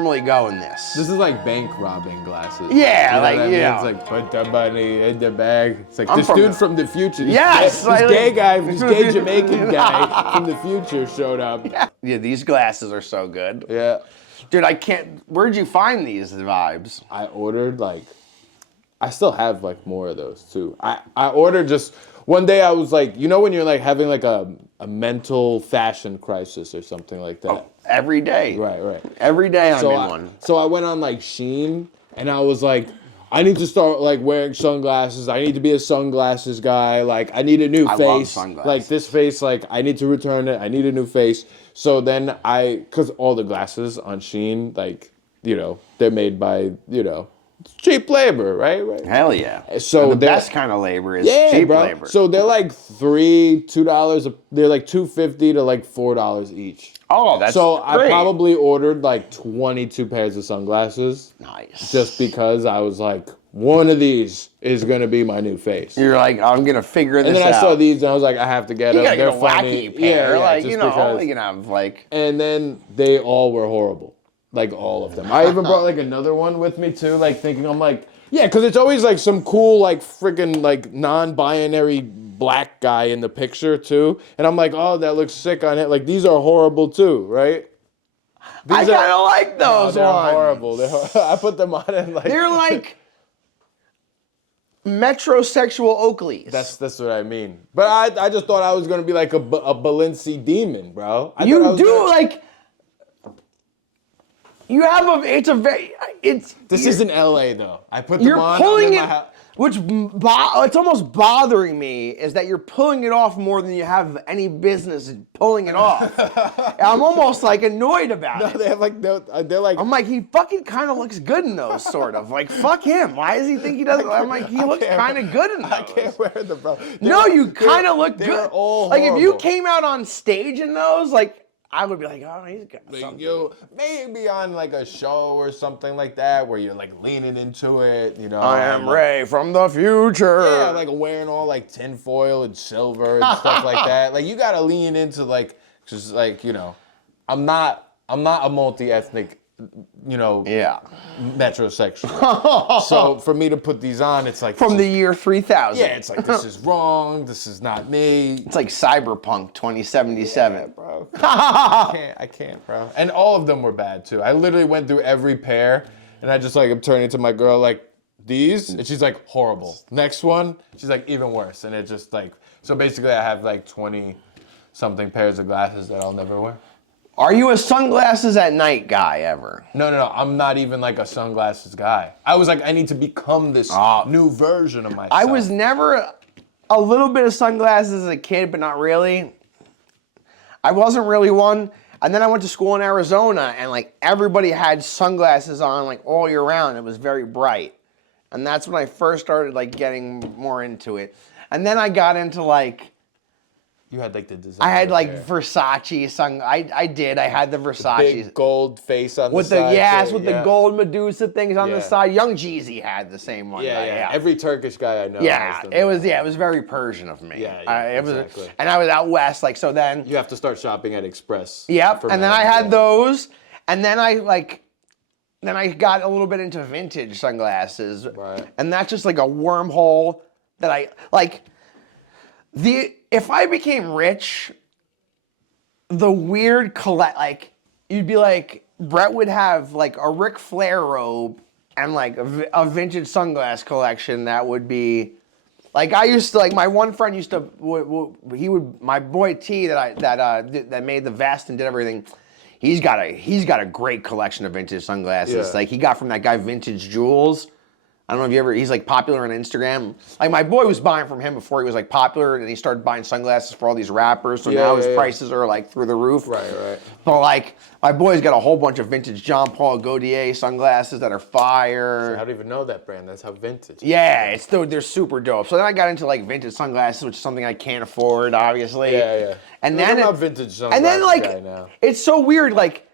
normally go in this. This is like bank robbing glasses. Yeah, you know like, what I mean? you know. It's like, put the money in the bag. It's like, I'm this dude from the future. Yes, This gay guy, this gay Jamaican guy from the future showed up. Yeah, these glasses are so good. Yeah. Dude, I can't. Where'd you find these vibes? I ordered like, I still have like more of those too. I ordered just, one day I was like, you know when you're like having like a mental fashion crisis or something like that? Oh, every day. Right. Every day I'm in one. So I went on like Shein and I was like, I need to start like wearing sunglasses. I need to be a sunglasses guy. Like I need a new face. Love sunglasses. Like this face, like I need to return it. I need a new face. So then cause all the glasses on Shein, like, you know, they're made by, you know, cheap labor, right? Hell yeah. So and the best kind of labor is cheap labor. So they're like $2. They're like $2.50 to like $4 each. Oh, that's so great. I probably ordered like 22 pairs of sunglasses. Nice. Just because I was like, one of these is gonna be my new face. You're like, I'm gonna figure this out. And then I saw these and I was like, I have to get them. You gotta They're get a funny. wacky pair, Yeah, like just you know, because. you can have like. And then they all were horrible. Like all of them. I even brought like another one with me too, like thinking I'm like, yeah, because it's always like some cool like freaking like non-binary black guy in the picture too. And I'm like, oh, that looks sick on it. Like these are horrible too, right? I kind of like those they're ones. horrible. I put them on and like. They're like metrosexual Oakleys. That's what I mean. But I just thought I was gonna be like a Balenci demon, bro. You do like. You have This isn't LA though. I put them you're on. pulling I'm in it, my house. which it's almost bothering me is that you're pulling it off more than you have any business pulling it off. I'm almost like annoyed about it. They have like they're like. I'm like, he fucking kind of looks good in those, sort of. Like, fuck him. Why does he think he doesn't? I'm like, he looks kind of good in those. I can't wear them, bro. No, you kind of look They're good. all Like, if you horrible. came out on stage in those, like, I would be like, oh, he's got Like, something. you maybe on like a show or something like that where you're like leaning into it, you know. I am like, Ray from the future. Yeah, like wearing all like tinfoil and silver and stuff like that. Like you gotta lean into like, just like, you know, I'm not a multi-ethnic, you know, metrosexual. So for me to put these on, it's like From the year 3000. yeah, it's like this is wrong. This is not me. It's like Cyberpunk 2077. Yeah, bro. I can't, bro. And all of them were bad too. I literally went through every pair, and I just like I'm turning to my girl like these, and she's like horrible. Next one, she's like even worse, and it just like so basically I have like 20 something pairs of glasses that I'll never wear. Are you a sunglasses at night guy ever? No. I'm not even like a sunglasses guy. I was like, I need to become this new version of myself. I was never a little bit of sunglasses as a kid, but not really. I wasn't really one. And then I went to school in Arizona, and like everybody had sunglasses on like all year round. It was very bright. And that's when I first started like getting more into it. And then I got into like, You had like the design. I had like Versace I did. I had the Versace. Big gold face on with the side. the the gold Medusa things on the Yeah. side. Young Jeezy had the same one. Yeah. Every Turkish guy I know. Yeah, has them. it was very Persian of me. Yeah, it was, exactly. and I was out west, like so. Then You have to start shopping at Express. yep, for and then men. I had those, and then I got a little bit into vintage sunglasses, Right. and that's just like a wormhole that I like. If I became rich, the weird like you'd be like Brett would have like a Ric Flair robe and like a vintage sunglass collection that would be like I used to like my one friend used to my boy T that made the vest and did everything. He's got a great collection of vintage sunglasses. Yeah. Like he got from that guy Vintage Jewels. I don't know if he's like popular on Instagram. Like my boy was buying from him before he was like popular, and he started buying sunglasses for all these rappers. So now his prices are like through the roof. Right. But like my boy's got a whole bunch of vintage Jean Paul Gaultier sunglasses that are fire. I don't even know that brand. That's how vintage. Yeah, they're super dope. So then I got into like vintage sunglasses, which is something I can't afford, obviously. Yeah. And Look, then I'm not vintage sunglasses and then like guy now. it's so weird. Like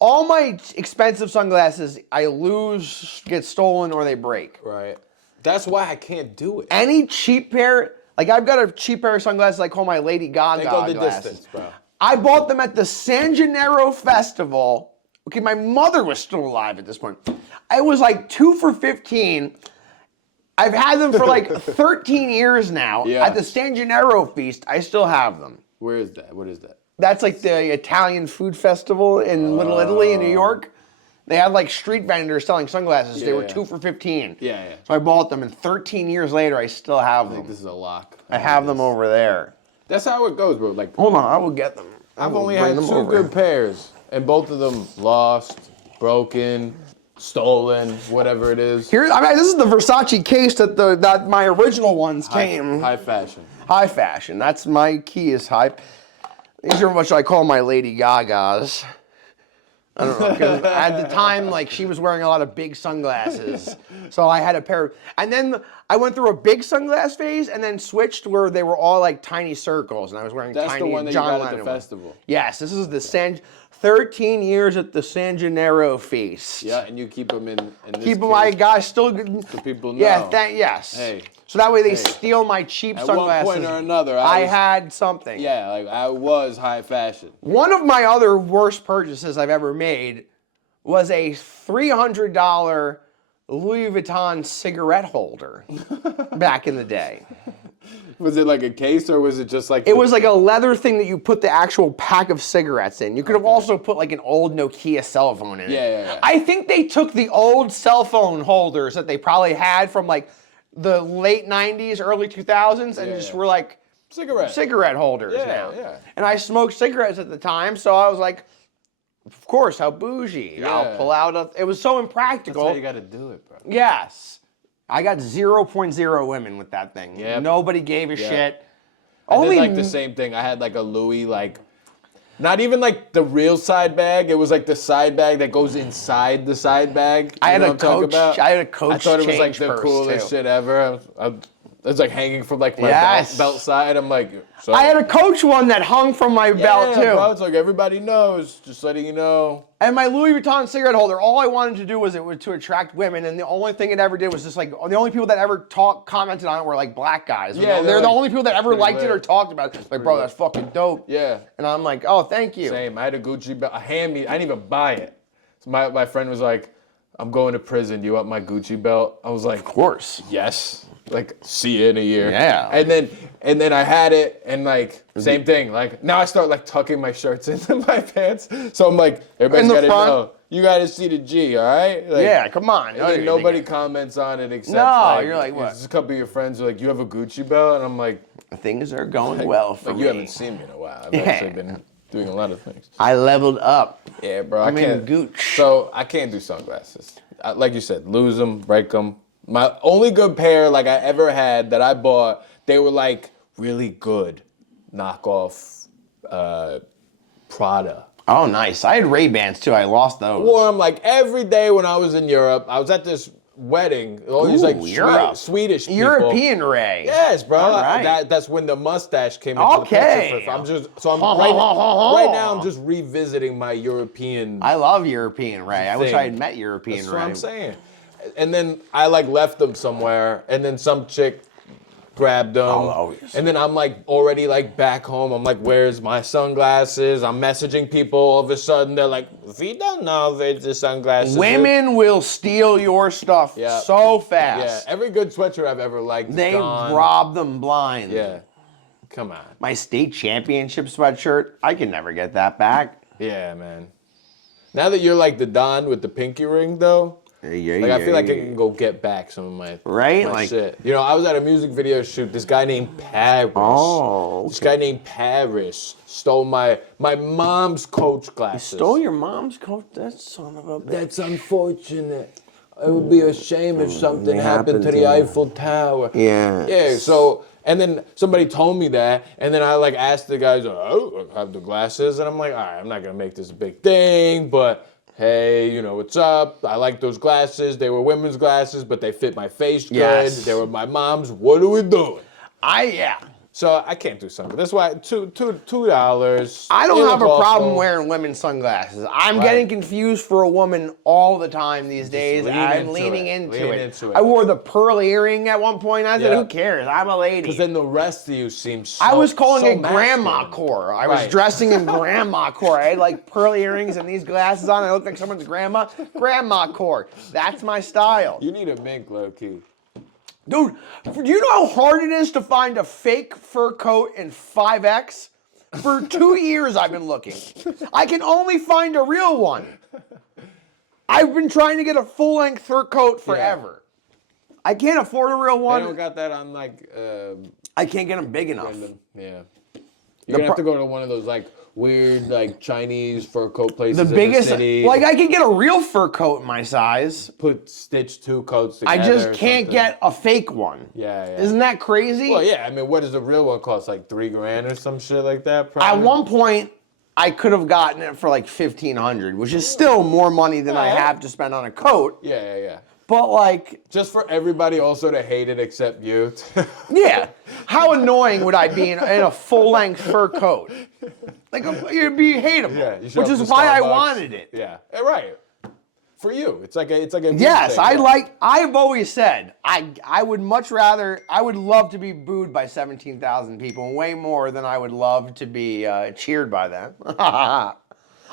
all my expensive sunglasses, I lose, get stolen, or they break. Right. That's why I can't do it. Any cheap pair, like I've got a cheap pair of sunglasses I call my Lady Gaga They go the glasses. distance, bro. I bought them at the San Gennaro Festival Okay, my mother was still alive at this point. I was like 2 for 15. I've had them for like 13 years now. Yeah. At the San Gennaro feast, I still have them. Where is that? What is that? That's like the Italian food festival in Little Italy in New York. They had like street vendors selling sunglasses. They were 2 for 15. Yeah. So I bought them, and 13 years later, I still have them. I think this is a lock. I have them over there. That's how it goes, bro. Like, Hold on, I will get them. I've only had 2 good pairs, and both of them lost, broken, stolen, whatever it is. Here, I mean, this is the Versace case that my original ones came. High fashion. High fashion. That's my key is high. These are what I call my Lady Gagas. I don't know, 'cause at the time, like, she was wearing a lot of big sunglasses. So I had a pair. And then I went through a big sunglass phase and then switched where they were all like tiny circles. And I was wearing That's tiny the one that John you got Lennon at the ones. festival. Yes, this is the 13 years at the San Gennaro feast. Yeah, and you keep them in this Keep them, case, my guys still good. so people know. Yeah, yes. Hey. So that way they steal my cheap At sunglasses. one point or another, I was- had something. Yeah, like I was high fashion. One of my other worst purchases I've ever made was a $300 Louis Vuitton cigarette holder back in the day. Was it like a case or was it just like? It was like a leather thing that you put the actual pack of cigarettes in. You could have also put like an old Nokia cell phone in it. Yeah. I think they took the old cell phone holders that they probably had from like the late 90s, early 2000s and just were like cigarette holders now. Yeah. And I smoked cigarettes at the time, so I was like, of course, how bougie. Yeah. I'll pull out it was so impractical. That's how you got to do it, bro. Yes. I got 0.0 women with that thing. Yep. Nobody gave a shit. I did like the same thing. I had like a Louis, like, not even like the real side bag. It was like the side bag that goes inside the side bag. I had know a what I'm talking Coach. about? I had a Coach. I thought it was like change the purse, coolest too. shit ever. It was like hanging from like my belt side. I'm like, so, I had a Coach one that hung from my belt too. Bro, it's like everybody knows. Just letting you know. And my Louis Vuitton cigarette holder, all I wanted to do was to attract women, and the only thing it ever did was just like the only people that ever commented on it were like black guys. Yeah, they're the like, only people that ever liked it or lit. talked about it. Like, bro, that's fucking dope. Yeah. And I'm like, oh, thank you. Same. I had a Gucci belt. I didn't even buy it. So my friend was like, I'm going to prison. Do you want my Gucci belt? I was like, Of course. yes. Like, see you in a year. Yeah. And then I had it, and like, same thing. Like, now I start like tucking my shirts into my pants. So I'm like, everybody's In the got to front? know. You got to see the G, all right? Like, Yeah, come on. And then nobody comments on it except you're like, what? Just a couple of your friends are like, you have a Gucci belt? And I'm like, Things are going well for me. you haven't seen me in a while. I've actually been doing a lot of things. I leveled up. Yeah, bro. I'm I in can't. Gooch. So I can't do sunglasses. Like you said, lose them, break them. My only good pair like I ever had that I bought, they were like really good knockoff Prada. Oh, nice. I had Ray-Bans too. I lost those. Wore them like every day when I was in Europe. I was at this wedding. All these like Europe. Swedish people. European Ray. Yes, bro. All right. That's when the mustache came into Okay. the picture. Right now I'm just revisiting my European. I love European Ray. I wish thing. I had met European That's Ray. what I'm saying. And then I like left them somewhere, and then some chick grabbed them. Oh, yes. And then I'm like already like back home. I'm like, where's my sunglasses? I'm messaging people. All of a sudden, they're like, we don't know if it's the sunglasses. Women will steal your stuff Yeah. so fast. Yeah, every good sweatshirt I've ever liked is They gone. rob them blind. Yeah, come on. My state championship sweatshirt, I can never get that back. Yeah, man. Now that you're like the Don with the pinky ring, though, like I feel like I can go get back some of my shit. You know, I was at a music video shoot. This guy named Paris. Oh, okay. This guy named Paris stole my mom's Coach glasses. Stole your mom's coat? That son of a bitch. That's unfortunate. It would be a shame if something happened to the you. Eiffel Tower. Yeah. Yeah. So. And then somebody told me that, and then I like asked the guys, "Oh, I have the glasses," and I'm like, "All right, I'm not gonna make this a big thing, but hey, you know what's up? I like those glasses. They were women's glasses, but they fit my face good. Yes. They were my mom's. What are we doing?" Yeah. So I can't do sunglasses. That's why $2. I don't have a Universal. problem wearing women's sunglasses. I'm Right. getting confused for a woman all the time these days. lean I'm into leaning it. into Lean it. into it. I wore the pearl earring at one point. I said, Yeah. who cares? I'm a lady. Because then the rest of you seems so I was calling so it grandma masculine. core. I was Right. dressing in grandma core. I had like pearl earrings and these glasses on. I looked like someone's grandma. Grandma core. That's my style. You need a mink, low key. Dude, do you know how hard it is to find a fake fur coat in 5X? For 2 years I've been looking. I can only find a real one. I've been trying to get a full-length fur coat forever. I can't afford a real They one. don't got that on like I can't get them big enough. random. Yeah. You're gonna have to go to one of those like weird like Chinese fur coat places The biggest, in the city. like I can get a real fur coat my size. stitch 2 coats I together. just or can't something. get a fake one. Yeah. Isn't that crazy? Well, yeah. I mean, what does a real one cost? Like $3,000 or some shit like that. At Probably. one point, I could have gotten it for like $1,500, which is still more money than I have to spend on a coat. Yeah. But like, Just for everybody also to hate it except you. yeah, how annoying would I be in a full-length fur coat? Like, you'd be hateable. Yeah, you show which up is to why I Starbucks. wanted it. Yeah, right. For you, it's like a big Yes, thing. I've always said, I would much rather, I would love to be booed by 17,000 people way more than I would love to be cheered by them.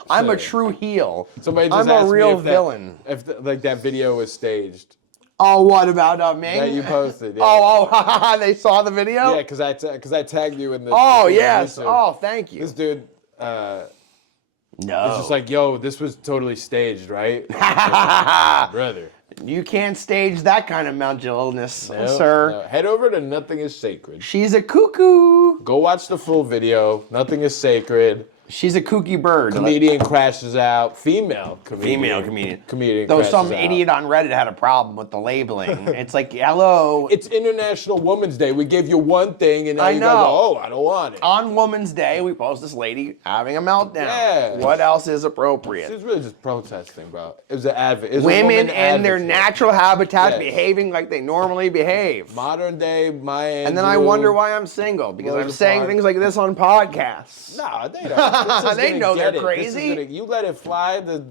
I'm a true heel. Somebody just I'm asked a me real if villain. like that video was staged Oh, what about me? that you posted. Yeah. Oh, they saw the video? Yeah, because I tagged you in the. Oh, the yes. YouTube. Oh, thank you. This dude. No. It's just like, yo, this was totally staged, right? Brother. You can't stage that kind of mental illness, No, sir. no. Head over to Nothing is Sacred. She's a cuckoo. Go watch the full video. Nothing is Sacred. She's a kooky bird. Comedian crashes out. Female comedian. Comedian Though crashes some out. idiot on Reddit had a problem with the labeling. It's like, hello. It's International Women's Day. We gave you one thing, and now I you guys know. go, oh, I don't want it. On Women's Day, we post this lady having a meltdown. Yeah. What else is appropriate? She was really just protesting, bro. It was an advocate. It was a Women woman in their advocate. natural habitat Yes. behaving like they normally behave. Modern day Maya And then I wonder why I'm single, because I'm saying Park. things like this on podcasts. Nah, they don't. This is They gonna know get they're it. This is crazy. gonna- you let it fly, the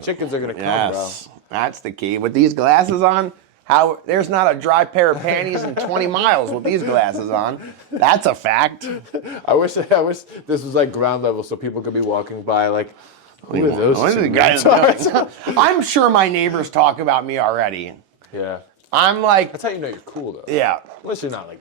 chickens are gonna come, Yes, that's the key. With these glasses on, how there's not a dry pair of panties in 20 miles with these glasses on. That's a fact. bro. I wish this was like ground level so people could be walking by like, who are those What are the two guys retards? doing? I'm sure my neighbors talk about me already. Yeah. I'm like, That's how you know you're cool though. yeah. Unless you're not like,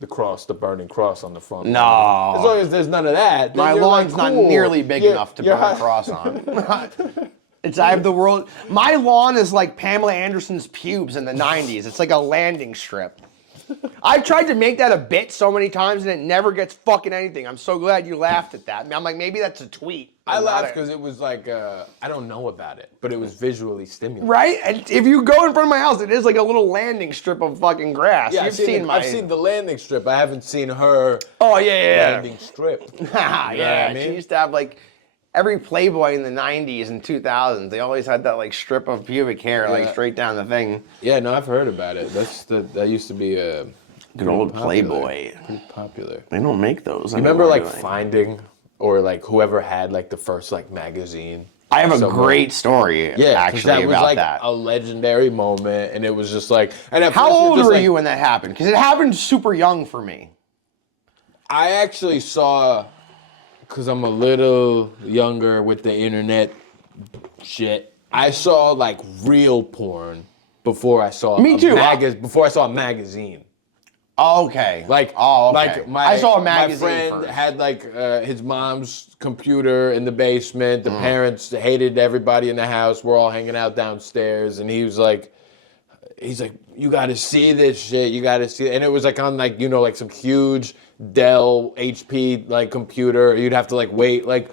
the burning cross on the front. No. As long as there's none of that. then My you're, lawn's like, not cool. nearly big You're- enough to you're burn a high- cross on. I have the world. My lawn is like Pamela Anderson's pubes in the 90s. It's like a landing strip. I've tried to make that a bit so many times and it never gets fucking anything. I'm so glad you laughed at that. I'm like, maybe that's a tweet. I and not laughed a- because it was like, I don't know about it, but it was visually stimulating. Right? And if you go in front of my house, it is like a little landing strip of fucking grass. Yeah, You've seen my. I've seen the landing strip. I haven't seen her Oh, yeah. landing strip. Yeah, You know what I mean? she used to have like every Playboy in the 90s and 2000s. They always had that like strip of pubic hair like Yeah. straight down the thing. Yeah, no, I've heard about it. That used to be Good old popular. Playboy. Pretty popular. They don't make those. You remember like Finding or like whoever had like the first like magazine? I have a somewhere? great story Yeah, 'cause actually that was about like that. a legendary moment, and it was just like. And at How first you're old just were like- you when that happened? Because it happened super young for me. I actually saw, because I'm a little younger with the internet shit. I saw like real porn before I saw Me too. Before I saw a magazine. Okay. Like, okay. I saw a magazine My friend first. had like his mom's computer in the basement. The Mm. parents hated everybody in the house. We're all hanging out downstairs, and he's like, you got to see this shit. You got to see it. And it was like on like like some huge Dell HP like computer. You'd have to like wait like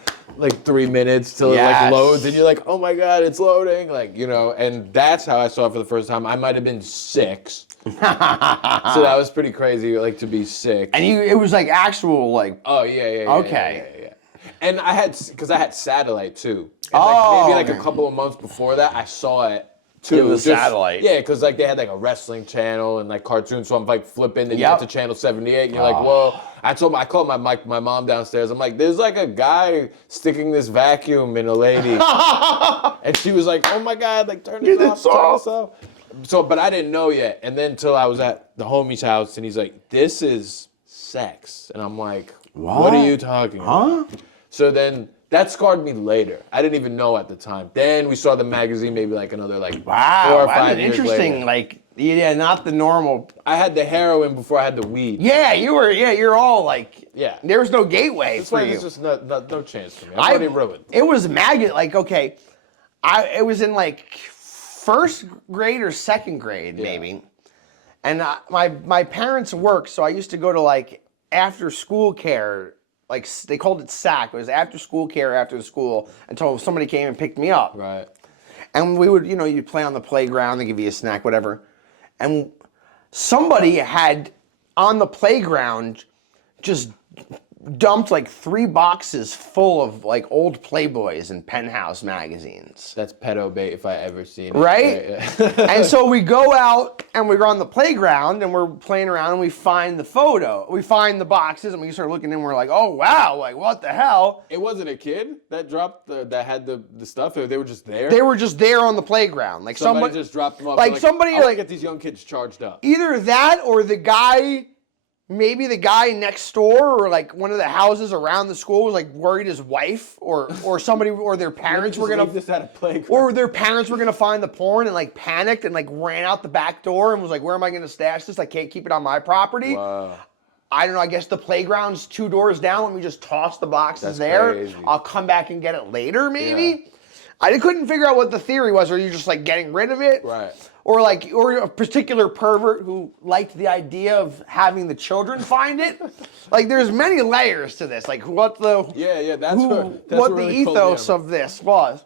3 minutes till it Yes. like loads, and you're like, oh my god, it's loading. And that's how I saw it for the first time. I might have been 6. So that was pretty crazy, like to be 6. And it was like actual like. Oh yeah. Okay. Yeah. And I had, because I had satellite too. And Oh, maybe like okay. a couple of months before that, I saw it too. In the satellite. Yeah, because like they had like a wrestling channel and like cartoons. So I'm like flipping and you Yep. get to channel 78 and you're like, whoa. I called my mom downstairs. I'm like, there's like a guy sticking this vacuum in a lady. And she was like, oh my God, like turn this off. So, but I didn't know yet. And then until I was at the homie's house and he's like, this is sex. And I'm like, what are you talking about? So then that scarred me later. I didn't even know at the time. Then we saw the magazine maybe like another like 4 or 5 years interesting. later. Like, yeah, not the normal. I had the heroin before I had the weed. Yeah, you're all like, Yeah. there was no gateway That's for why you. there's just no chance for me. I'm already ruined. It was like, okay, it was in like first grade or second grade maybe. And my parents worked, so I used to go to like after school care. Like they called it SAC. It was after school care after the school until somebody came and picked me up. Right. And we would, you'd play on the playground, they give you a snack, whatever. And somebody had on the playground just dumped like 3 boxes full of like old Playboys and Penthouse magazines. That's pedo bait if I ever seen it. Right? Yeah. And so we go out and we're on the playground and we're playing around and we find the photo. We find the boxes and we start looking and we're like, oh wow, like what the hell? It wasn't a kid that dropped that had the stuff. They were just there. They were just there on the playground. Like somebody just dropped them off. Like somebody I like get these young kids charged up. Either that or the guy. Maybe the guy next door or like one of the houses around the school was like worried his wife or somebody or their parents were gonna this at a playground. or their parents were gonna find the porn and like panicked and like ran out the back door and was like, where am I gonna stash this? I can't keep it on my property. Wow. I don't know. I guess the playground's 2 doors down. Let me just toss the boxes there. Crazy. I'll come back and get it later, maybe. Yeah. I couldn't figure out what the theory was. Or you just like getting rid of it, right? Or a particular pervert who liked the idea of having the children find it. Like there's many layers to this. Like what the what the ethos of this was.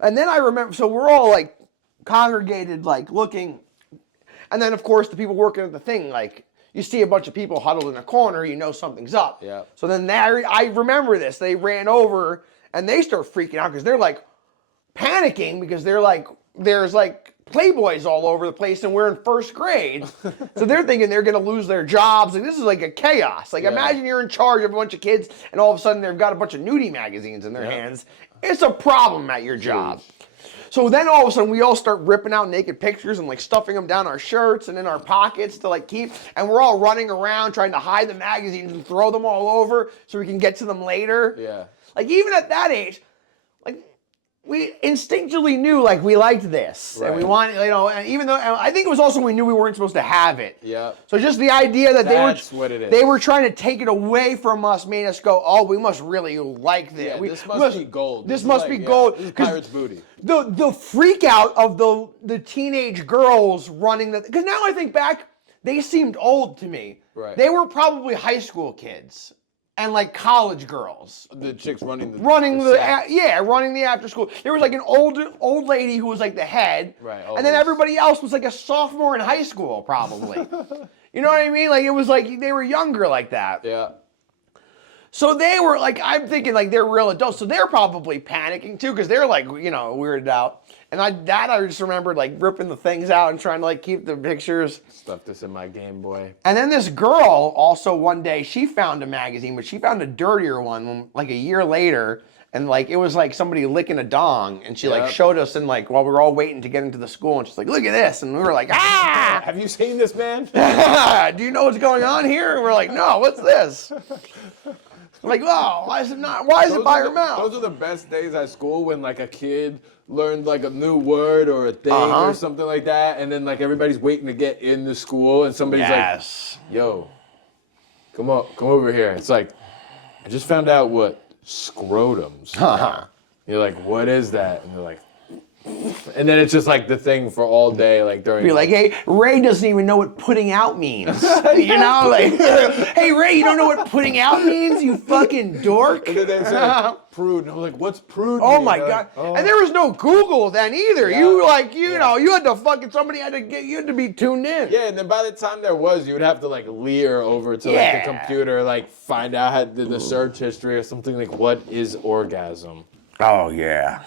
And then I remember, so we're all like congregated, like looking, and then of course the people working at the thing, like you see a bunch of people huddled in a corner, you know something's up. Yeah. So then I remember this. They ran over and they start freaking out because they're like panicking because they're like there's like Playboys all over the place and we're in first grade. So they're thinking they're going to lose their jobs. Like this is like a chaos. Like imagine you're in charge of a bunch of kids and all of a sudden they've got a bunch of nudie magazines in their hands. It's a problem at your job. So then all of a sudden we all start ripping out naked pictures and like stuffing them down our shirts and in our pockets to like keep, and we're all running around trying to hide the magazines and throw them all over so we can get to them later. Yeah. Like even at that age, like we instinctively knew like we liked this and we wanted, and even though I think it was also we knew we weren't supposed to have it. Yeah. So just the idea that they were trying to take it away from us made us go, oh, we must really like this. Yeah, this must be gold. This must be gold. This is pirate's booty. The freak out of the teenage girls running because now I think back, they seemed old to me. Right. They were probably high school kids. And like college girls, the chicks running the after school. There was like an old lady who was like the head, right? And then everybody else was like a sophomore in high school, probably. You know what I mean? Like it was like they were younger like that. Yeah. So they were like, I'm thinking like they're real adults, so they're probably panicking too because they're like weirded out. And I just remembered like ripping the things out and trying to like keep the pictures. Stuff this in my Game Boy. And then this girl also one day, she found a magazine, but she found a dirtier one like a year later. And like it was like somebody licking a dong. And she like showed us and like while we were all waiting to get into the school. And she's like, look at this. And we were like, ah! Have you seen this, man? Do you know what's going on here? And we're like, no, what's this? Like, oh, why is it by her mouth? Those are the best days at school when like a kid learned like a new word or a thing or something like that, and then like everybody's waiting to get into school, and somebody's like, "Yo, come over here." It's like, I just found out what scrotums are. You're like, what is that? And they're like, and then it's just like the thing for all day, like during. You're like, hey, Ray doesn't even know what putting out means. You know, like, hey, Ray, you don't know what putting out means, you fucking dork. And then they say prude, and I'm like, what's prude? Oh my god! And there was no Google then either. Yeah. You like, you know, you had to fucking you had to be tuned in. Yeah, and then by the time there was, you would have to like leer over to like the computer, like find out how the search history or something like what is orgasm. Oh yeah.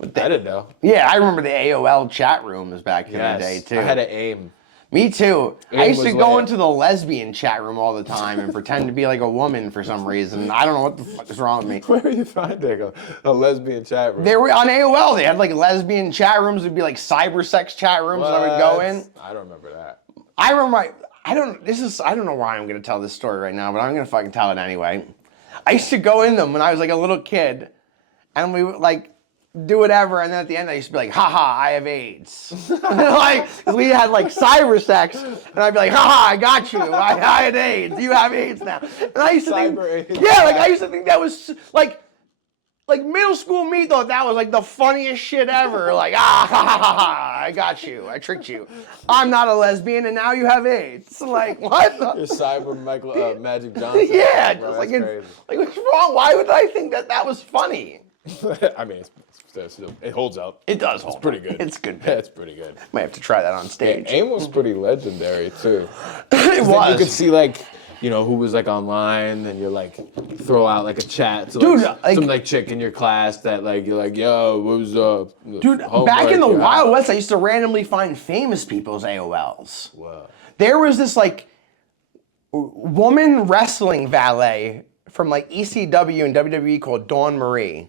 I didn't know. Yeah, I remember the AOL chat rooms back in the day too. I had an AIM. Me too. I AIM used to was go lit. into the lesbian chat room all the time and pretend to be like a woman for some reason. I don't know what the fuck is wrong with me. Where are you finding a lesbian chat room? They were on AOL. They had like lesbian chat rooms. It'd be like cyber sex chat rooms that I would go in. I don't remember that. I remember. I don't know why I'm gonna tell this story right now, but I'm gonna fucking tell it anyway. I used to go in them when I was like a little kid, and we would like do whatever, and then at the end I used to be like, haha, I have AIDS. Like, 'cause we had like cyber sex, and I'd be like, haha, I got you. I had AIDS. You have AIDS now. And I used to Cyber think, AIDS. yeah, like I used to think that was like middle school me thought that was like the funniest shit ever. Like, ha ha ha ha, I got you. I tricked you. I'm not a lesbian, and now you have AIDS. Like, what? You're cyber Magic Johnson. Yeah, bro, just like, that's crazy. like what's wrong? Why would I think that was funny? I mean, it holds up. It does hold. It's pretty good. It's good. Yeah, it's pretty good. Might have to try that on stage. AIM was pretty legendary too. It Then you could was. see like, you know, who was like online, and you're like throw out like a chat to Dude, like, like- some like chick in your class that like you're like, yo, what was up? Dude, back in the Wild West, I used to randomly find famous people's AOLs. Wow. There was this like woman wrestling valet from like ECW and WWE called Dawn Marie.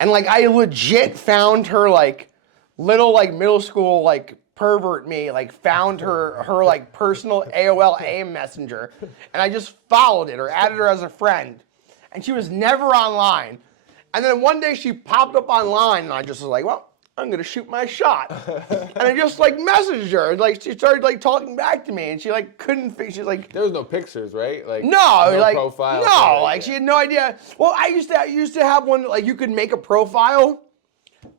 And like I legit found her like little like middle school like pervert me like found her like personal AOL AIM messenger, and I just followed it or added her as a friend, and she was never online. And then one day she popped up online, and I just was like, well, I'm gonna shoot my shot. And I just like messaged her, like she started like talking back to me, and she like couldn't fix. She's like, There was no pictures, right? Like no, like profile. no, like she had no idea. Well, I used to have one like you could make a profile.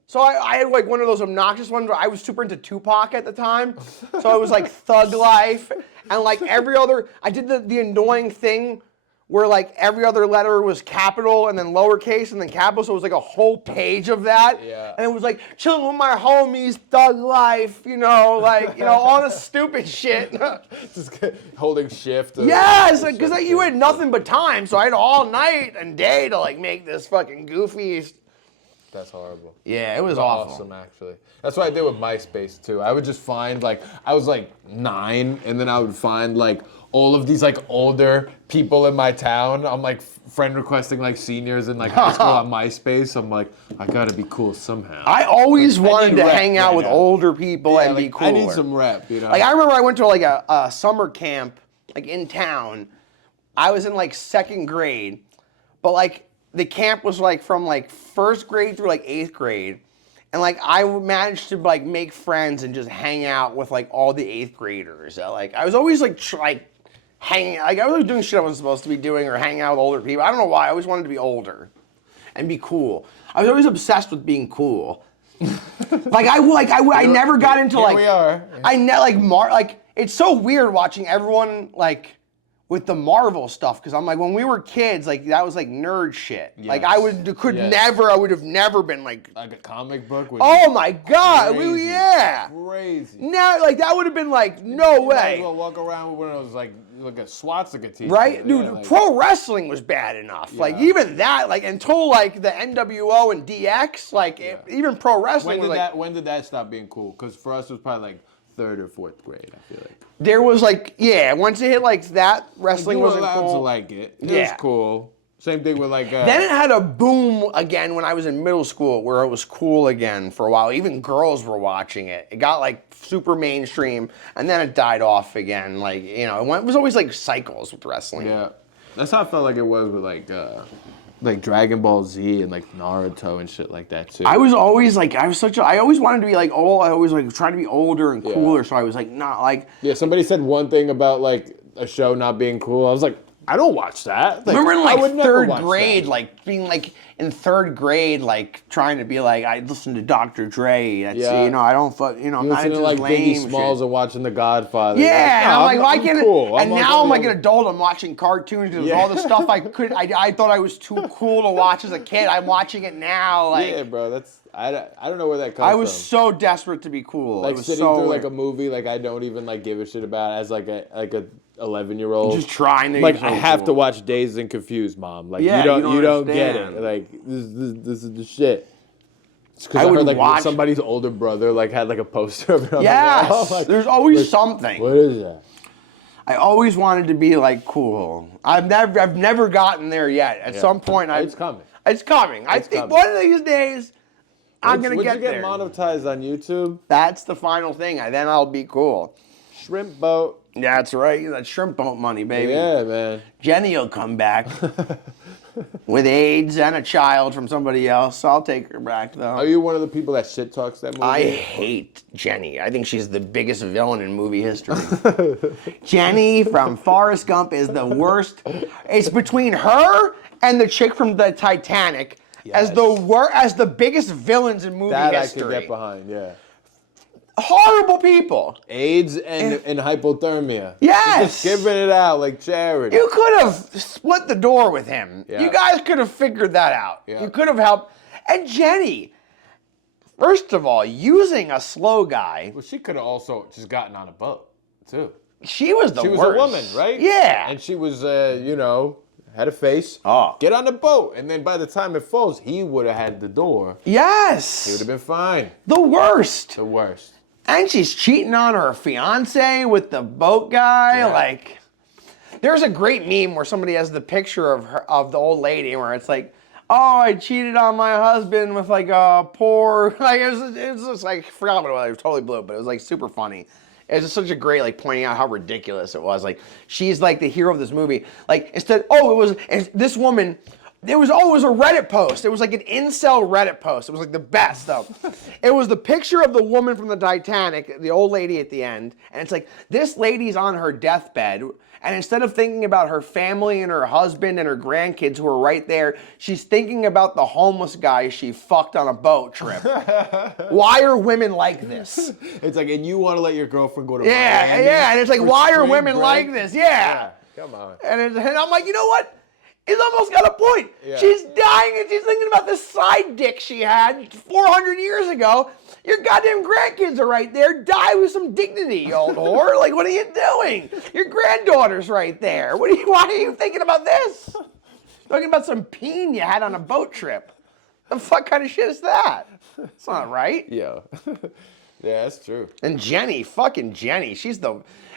So I had like one of those obnoxious ones where I was super into Tupac at the time. So it was like Thug Life, and like every other, I did the annoying thing where like every other letter was capital and then lowercase and then capital, so it was like a whole page of that. Yeah. And it was like chilling with my homies, Thug Life, you know, like, you know, all the stupid shit. Just holding shift. Yes, because you had nothing but time, so I had all night and day to like make this fucking goofy. That's horrible. Yeah, it was awful. Awesome, actually. That's what I did with MySpace too. I would just find like I was like 9, and then I would find like all of these like older people in my town. I'm like friend requesting like seniors in like high school on MySpace. I'm like, I gotta be cool somehow. I always wanted need to rep hang out right with now. older people and be like, cooler. I need some rep, you know. Like I remember I went to like a summer camp like in town. I was in like 2nd grade, but like the camp was like from like 1st grade through like 8th grade. And like I managed to like make friends and just hang out with like all the 8th graders. Like I was always like hanging, like I was always doing shit I wasn't supposed to be doing or hanging out with older people. I don't know why. I always wanted to be older and be cool. I was always obsessed with being cool. I never got into Here like we are. like it's so weird watching everyone like with the Marvel stuff, because I'm like, when we were kids, like that was like nerd shit. Like I would have never been like a comic book. oh my god, crazy. yeah. Crazy. Now like that would have been like no You might way. as well walk around with one of those like a swastika t-shirt. Right, Yeah, dude. like- Pro wrestling was bad enough. Like even that, like until like the NWO and DX, like even pro wrestling was like. When did that stop being cool? Because for us it was probably like 3rd or 4th grade. I feel like There was like once it hit like that, wrestling you were wasn't allowed cool. to like it. It was cool. Same thing with like. Then it had a boom again when I was in middle school, where it was cool again for a while. Even girls were watching it. It got like super mainstream, and then it died off again. Like you know, it was always like cycles with wrestling. Yeah, that's how I felt like it was with like Dragon Ball Z and like Naruto and shit like that too. I was always like, I always wanted to be like old. I always like trying to be older and cooler. So I was like, not like. Yeah, somebody said one thing about like a show not being cool. I was like, I don't watch that. Like, Remember in I would like never 3rd watch grade, that. like being like in 3rd grade, like trying to be like, I listen to Dr. Dre. That's you know, I don't fuck, you know, I'm not Listening into to like this lame Biggie Smalls shit. and watching The Godfather. Yeah, and I'm like, why can't cool. And I'm now I'm like like an adult. I'm watching cartoons. There's all the stuff I thought I was too cool to watch as a kid. I'm watching it now. Like, yeah, bro, that's I don't know where that comes from. I was so desperate to be cool. like it was sitting so through like a movie like I don't even like give a shit about as like a 11-year-old. just trying to. Like be so I have cool. to watch Dazed and Confused, Mom. Like Yeah, you don't get understand. it. Like this is the shit. Because I heard like somebody's older brother like had like a poster of it on the wall. Like, there's always something. What is that? I always wanted to be like cool. I've never gotten there yet. At some point, it's coming. It's coming. I think one of these days, I'm gonna get there. Would you get monetized on YouTube? That's the final thing. Then I'll be cool. Shrimp boat. Yeah, that's right. That shrimp boat money, baby. Yeah, man. Jenny will come back with AIDS and a child from somebody else. So I'll take her back, though. Are you one of the people that shit talks that movie? I hate Jenny. I think she's the biggest villain in movie history. Jenny from Forrest Gump is the worst. It's between her and the chick from the Titanic as the biggest villains in movie history. That I could get behind, yeah. Horrible people. AIDS and hypothermia. Yes. Just giving it out like charity. You could have split the door with him. Yeah. You guys could have figured that out. Yeah. You could have helped. And Jenny, first of all, using a slow guy. Well, she could have also just gotten on a boat, too. She was the worst. She was a woman, right? Yeah. And she was, had a face. Oh. Get on the boat. And then by the time it falls, he would have had the door. Yes. He would have been fine. The worst. The worst. And she's cheating on her fiance with the boat guy. Yeah. Like, there's a great meme where somebody has the picture of the old lady where it's like, oh, I cheated on my husband with like a poor, like it was just like, I forgot what it was. It was totally blue, but it was like super funny. It was just such a great, like, pointing out how ridiculous it was. Like, she's like the hero of this movie. Like, instead, this woman. It was a Reddit post. It was like an incel Reddit post. It was like the best though. It was the picture of the woman from the Titanic, the old lady at the end, and it's like this lady's on her deathbed, and instead of thinking about her family and her husband and her grandkids who are right there, she's thinking about the homeless guy she fucked on a boat trip. Why are women like this? It's like, and you want to let your girlfriend go to Miami? Yeah, and it's like, why are women like this? Yeah. Come on. And I'm like, you know what? He's almost got a point. Yeah. She's dying and she's thinking about the side dick she had 400 years ago. Your goddamn grandkids are right there. Die with some dignity, you old whore. Like, what are you doing? Your granddaughter's right there. Why are you thinking about this? Talking about some peen you had on a boat trip. The fuck kind of shit is that? It's not right. Yeah. Yeah, that's true. And fucking Jenny,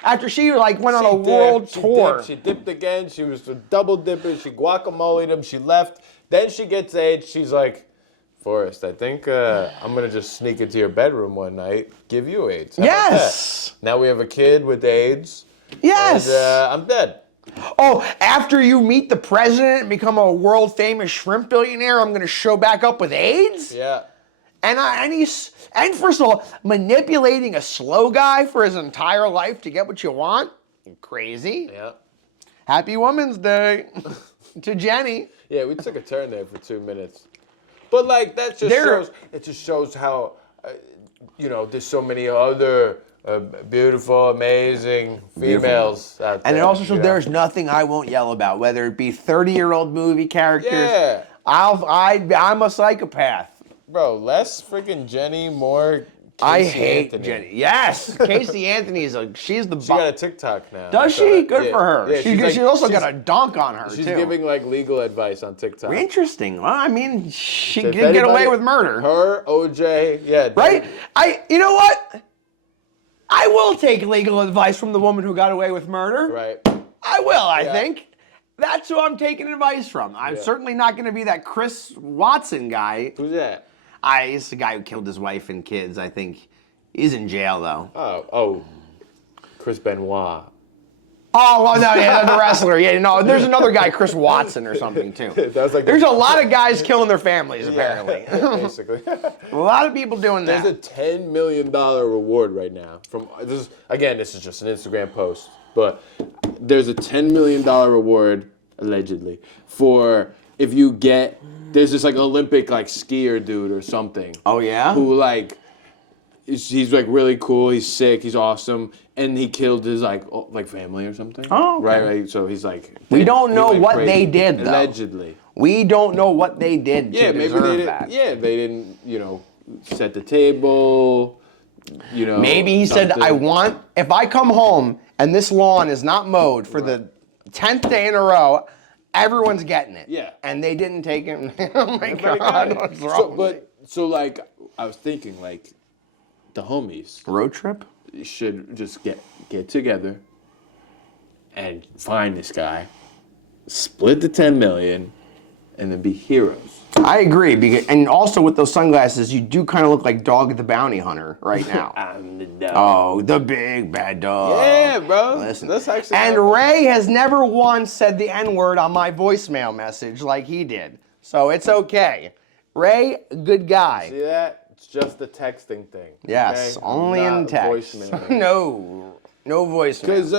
after she like went on a world tour. She dipped again. She was a double dipper. She guacamole'd him. She left. Then she gets AIDS. She's like, Forrest, I think I'm going to just sneak into your bedroom one night, give you AIDS. Yes. Now we have a kid with AIDS. Yes. And I'm dead. Oh, after you meet the president and become a world famous shrimp billionaire, I'm going to show back up with AIDS? Yeah. And first of all, manipulating a slow guy for his entire life to get what you want? Crazy. Yeah. Happy Women's Day to Jenny. Yeah, we took a turn there for 2 minutes. But like that just shows how there's so many other beautiful, amazing females out there. And it also shows there's nothing I won't yell about, whether it be 30-year-old movie characters. Yeah. I'm a psychopath. Bro, less freaking Jenny, more Casey I hate Anthony. Jenny. Yes, Casey Anthony she's the. She got a TikTok now. Does she? Good for her. Yeah, she's also got a donk on her she's too. Giving like legal advice on TikTok. Interesting. Well, I mean, she did get away with murder. Her, OJ, yeah. Right? You know what? I will take legal advice from the woman who got away with murder. Right. I will. I think. That's who I'm taking advice from. I'm certainly not going to be that Chris Watson guy. Who's that? He's the guy who killed his wife and kids, I think. He's in jail, though. Oh. Chris Benoit. Oh, well, no, yeah, the wrestler. Yeah, no, there's another guy, Chris Watson or something, too. There's a lot of guys killing their families, apparently. Basically. A lot of people doing that. There's a $10 million reward right now. This is just an Instagram post, but there's a $10 million reward, allegedly, for if you get... There's this like Olympic like skier dude or something. Oh yeah? Who like he's like really cool, he's sick, he's awesome, and he killed his like family or something. Oh, okay. Right. So he's like we don't know what they did though. Allegedly. We don't know what they did to maybe deserve they didn't, that. Yeah, they didn't, set the table, Maybe he said, if I come home and this lawn is not mowed for the 10th day in a row, everyone's getting it. Yeah. And they didn't take it. Oh my God, what's wrong? So like, I was thinking like, the homies Road trip? should just get together and find this guy, split the 10 million, and then be heroes. I agree. And also with those sunglasses, you do kind of look like Dog the Bounty Hunter right now. I'm the dog. Oh, the big bad dog. Yeah, bro. Listen. That's actually. And Ray has never once said the N-word on my voicemail message like he did. So it's okay. Ray, good guy. See that? It's just the texting thing. Yes, okay? only in Not text. voicemail. No voicemail.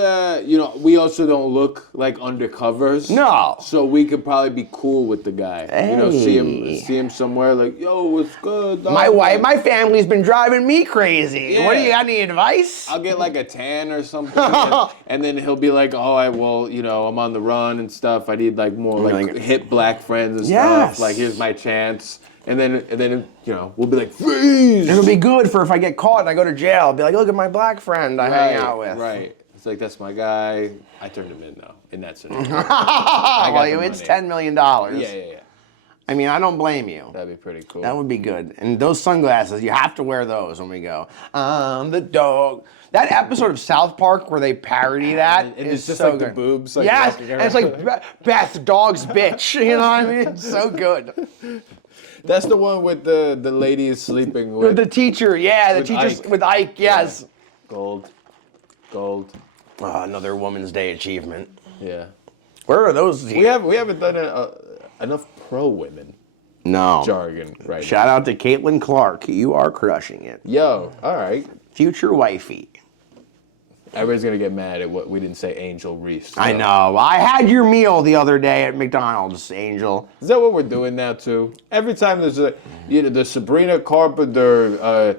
Because, we also don't look like undercovers. No. So we could probably be cool with the guy. Hey. See him somewhere like, yo, what's good, dog? My family's been driving me crazy. Yeah. What do you got? Any advice? I'll get like a tan or something. And then he'll be like, oh, I'm on the run and stuff. I need like more like hip black friends and Yes. stuff. Like, here's my chance. And then we'll be like, freeze! It'll be good for if I get caught and I go to jail. I'll be like, look at my black friend I hang out with. Right. It's like, that's my guy. I turned him in, though, in that scenario. Well, it's $10 million. Yeah. I mean, I don't blame you. That'd be pretty cool. That would be good. And those sunglasses, you have to wear those when we go. The dog. That episode of South Park where they parody that and is it's just so like good. the boobs. Like, yes, walking and it's around. like Beth, dog's bitch. You know what I mean? It's so good. That's the one with the lady is sleeping with. The teacher, yeah, the With teacher's Ike. with Ike, yes. Gold. Another Women's Day achievement. Yeah. Where are those? We haven't done enough pro women No. jargon right Shout out to Caitlin Clark. You are crushing it. now. Yo, all right. Future wifey. Everybody's gonna get mad at what we didn't say Angel Reese. I know. I had your meal the other day at McDonald's, Angel. Is that what we're doing now too? Every time there's the Sabrina Carpenter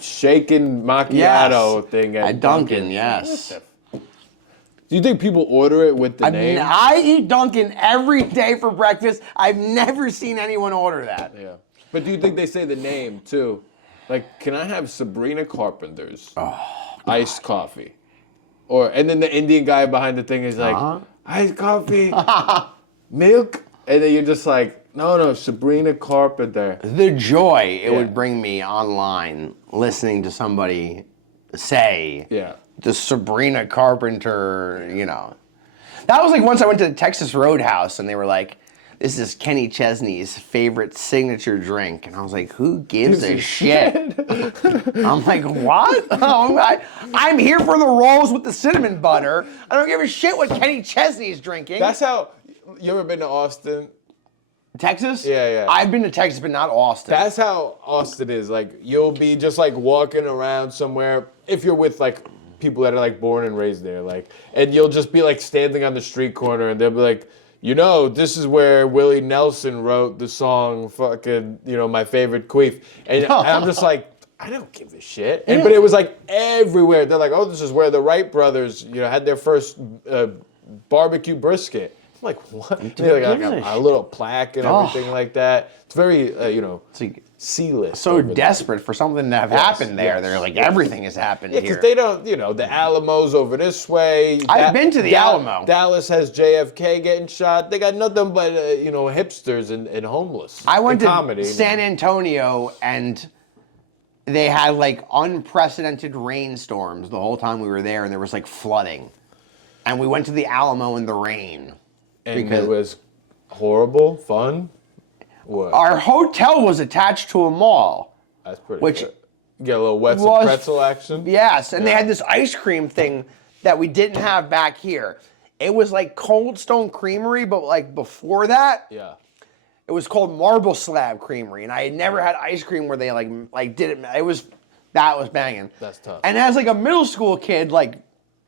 shaken macchiato thing At Dunkin', yes. Do you think people order it with the name? I eat Dunkin' every day for breakfast. I've never seen anyone order that. Yeah. But do you think they say the name too? Like, can I have Sabrina Carpenter's iced coffee? And then the Indian guy behind the thing is like, iced coffee, milk? And then you're just like, no, Sabrina Carpenter. The joy it would bring me online listening to somebody say the Sabrina Carpenter, That was like once I went to the Texas Roadhouse and they were like, this is Kenny Chesney's favorite signature drink. And I was like, who gives a shit? I'm like, what? I'm here for the rolls with the cinnamon butter. I don't give a shit what Kenny Chesney's drinking. That's how, you ever been to Austin? Texas? Yeah. I've been to Texas, but not Austin. That's how Austin is. Like, you'll be just like walking around somewhere, if you're with like people that are like born and raised there, like, and you'll just be like standing on the street corner and they'll be like, this is where Willie Nelson wrote the song fucking, My Favorite Queef. And I'm just like, I don't give a shit. But it was like everywhere. They're like, this is where the Wright brothers, had their first barbecue brisket. I'm like, what? They like a little plaque and everything like that. It's very, C-list. So desperate for something to have happened there. yes, They're like, everything has happened Yeah, here. because they don't, the Alamo's over this way. I've been to the Alamo. Dallas has JFK getting shot. They got nothing but, hipsters and homeless. I went to comedy, San Antonio and they had like unprecedented rainstorms the whole time we were there and there was like flooding. And we went to the Alamo in the rain. And it was horrible, fun. What? Our hotel was attached to a mall. That's pretty which good. Get a little Wetzel pretzel action. Yes, and they had this ice cream thing that we didn't have back here. It was like Cold Stone Creamery, but like before that, it was called Marble Slab Creamery, and I had never had ice cream where they like did it. That was banging. That's tough. And as like a middle school kid, like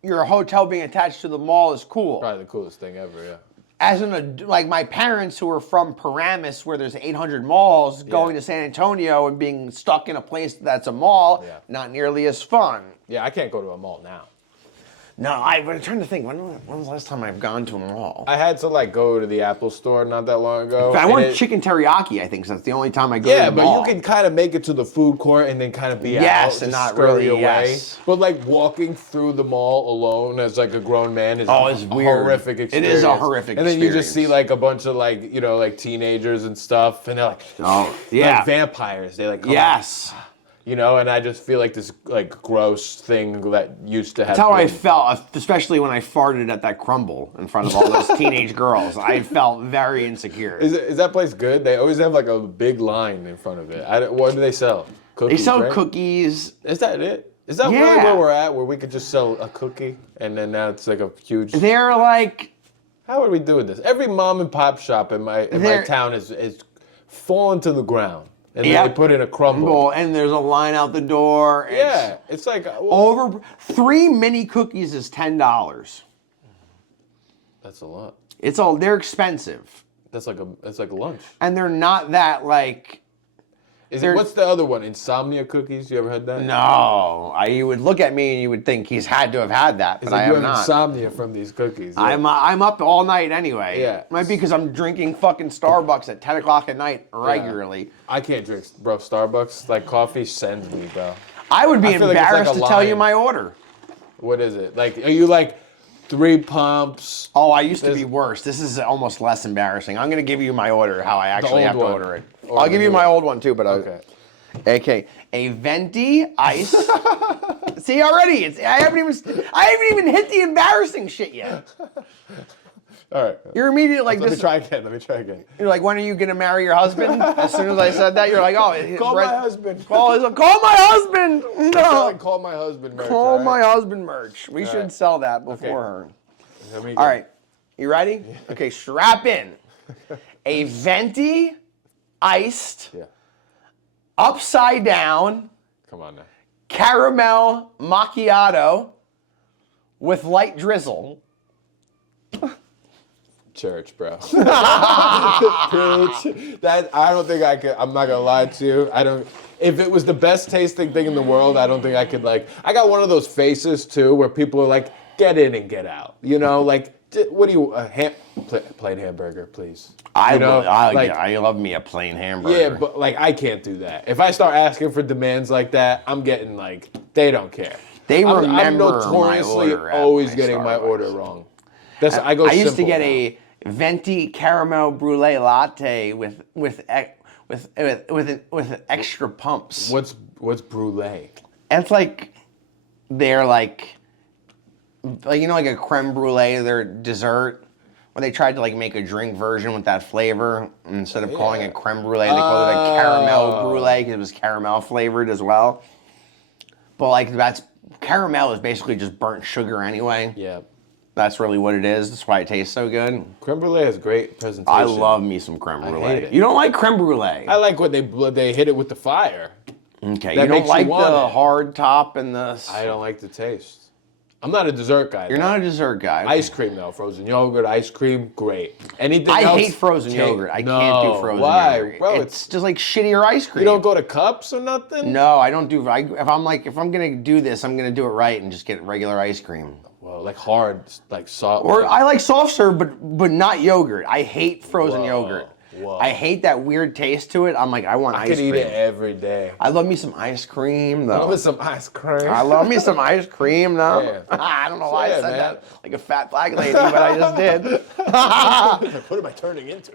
your hotel being attached to the mall is cool. Probably the coolest thing ever. Yeah. As like my parents who are from Paramus, where there's 800 malls, going to San Antonio and being stuck in a place that's a mall, not nearly as fun. Yeah, I can't go to a mall now. No, I'm trying to think. When was the last time I've gone to a mall? I had to like go to the Apple store not that long ago. I and want chicken teriyaki, I think, so that's the only time I go to Yeah, the but mall. you can kind of make it to the food court and then kind of be out, Yes, just and not scurry really, away. yes. But like walking through the mall alone as like a grown man is it's a weird. horrific experience. It is a horrific And then you just see experience. like a bunch of like, you know, like teenagers and stuff, and they're like, like vampires. They like come Yes. out, you know, and I just feel like this like gross thing that used to have. That's how I felt, especially when I farted at that crumble in front of all those teenage girls. I felt very insecure. Is that place good? They always have like a big line in front of it. What do they sell? Cookies, They sell right? cookies. Is that it? Is that really where we're at? Where we could just sell a cookie and then now it's like a huge. They're like. How are we doing this? Every mom and pop shop in my town is fallen to the ground, and then they put in a crumble. And there's a line out the door. Yeah, it's like over 3 mini cookies is $10. That's a lot. They're expensive. That's like lunch. And they're not that like. What's the other one? Insomnia cookies? You ever had that? No, you would look at me and you would think he's had to have had that, but I you have not. Insomnia from these cookies. Yeah. I'm up all night anyway. Yeah. Might be because I'm drinking fucking Starbucks at 10 o'clock at night regularly. I can't drink, bro. Starbucks like coffee sends me, bro. I would be I feel like it's embarrassed like a to tell you lion. my order. What is it? Like, are you like 3 pumps? Oh, I used to be worse. This is almost less embarrassing. I'm going to give you my order, how I actually have to order it. I'll give you my old one too, but okay. Okay, a venti ice. See already, I haven't even hit the embarrassing shit yet. All right. You're immediately like Let this. me try again. You're like, when are you gonna marry your husband? As soon as I said that, you're like, oh, Call my husband. Call my husband. No. Call my husband merch. Call all my right? husband merch. We should sell that before her. Let me All right, you ready? Okay, strap in. A venti iced. Yeah. Upside down Come on now. caramel macchiato with light drizzle. Church, bro. Preach. That I don't think I could. I'm not gonna lie to you. I don't. If it was the best tasting thing in the world, I don't think I could. Like, I got one of those faces too, where people are like, "Get in and get out." You know, like, what do you plain hamburger, please? I love love me a plain hamburger. Yeah, but like I can't do that. If I start asking for demands like that, I'm getting like they don't care. They remember I'm my notoriously order at always my getting my Starbucks. order wrong. I used to get now. a venti caramel brulee latte with extra pumps. What's brulee? It's like they're like you know, like a creme brulee, their dessert, where they tried to like make a drink version with that flavor. And instead of calling it creme brulee, they called it a caramel brulee because it was caramel flavored as well. But like caramel is basically just burnt sugar anyway. Yeah. That's really what it is. That's why it tastes so good. Creme brulee has great presentation. I love me some creme brulee. hate it. You don't like creme brulee? I like when they hit it with the fire. Okay, That you don't makes you like want the it. hard top and the... I don't like the taste. I'm not a dessert guy. You're not a dessert guy. Ice cream though, frozen yogurt, ice cream, great. Anything I else? hate frozen yogurt. I can't do frozen Why? yogurt. Bro, It's just like shittier ice cream. You don't go to cups or nothing? No, I don't do. If I'm gonna do this, I'm gonna do it right and just get regular ice cream. Well, like hard, like soft. Or I like soft serve, but not yogurt. I hate frozen yogurt. Whoa. I hate that weird taste to it. I'm like, I want I ice could cream. eat it every day. I love me some ice cream though. I love some ice cream. I love me some ice cream though. Yeah. I don't know why Yeah, I said man. that like a fat black lady, but I just did. What am I turning into?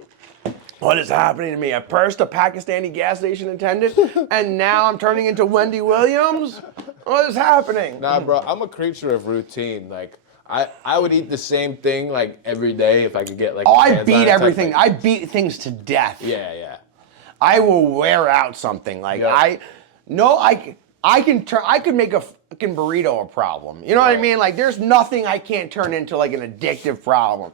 What is happening to me? At first, a Pakistani gas station attendant, and now I'm turning into Wendy Williams? What is happening? Nah, bro, I'm a creature of routine. Like, I would eat the same thing like every day if I could get like. Oh, I hands on beat it type everything. thing. I beat things to death. Yeah. I will wear out something. Like Yeah. I could make a fucking burrito a problem. You know what I mean? Like there's nothing I can't turn into like an addictive problem.